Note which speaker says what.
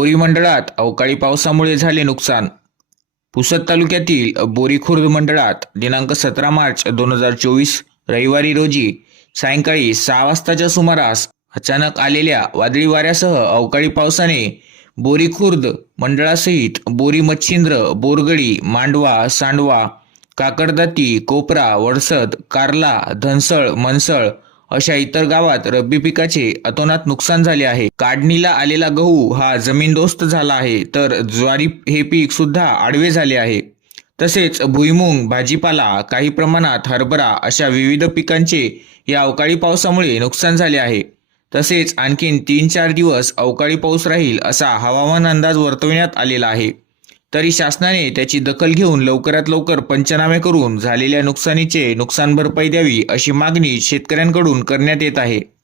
Speaker 1: बोरी मंडळात अवकाळी पावसामुळे झाले नुकसान. पुसद तालुक्यातील बोरी खुर्द मंडळात दिनांक सतरा मार्च दोन हजार चोवीस रविवारी रोजी सायंकाळी सहा वाजताच्या सुमारास अचानक आलेल्या वादळी वाऱ्यासह अवकाळी पावसाने बोरी खुर्द मंडळासहित बोरी मच्छिंद्र बोरगडी मांडवा सांडवा काकडदाती कोपरा वडसद कार्ला धनसळ मनसळ अशा इतर गावात रब्बी पिकाचे अतोनात नुकसान झाले आहे. काढणीला आलेला गहू हा जमीनदोस्त झाला आहे तर ज्वारी हे पीक सुद्धा आडवे झाले आहे. तसेच भुईमुंग भाजीपाला काही प्रमाणात हरभरा अशा विविध पिकांचे या अवकाळी पावसामुळे नुकसान झाले आहे. तसेच आणखीन तीन चार दिवस अवकाळी पाऊस राहील असा हवामान अंदाज वर्तविण्यात आलेला आहे. तरी शासनाने त्याची दखल घेऊन लवकरात लवकर पंचनामे करून झालेल्या नुकसानीचे नुकसान भरपाई द्यावी अशी मागणी शेतकऱ्यांकडून करण्यात येत आहे.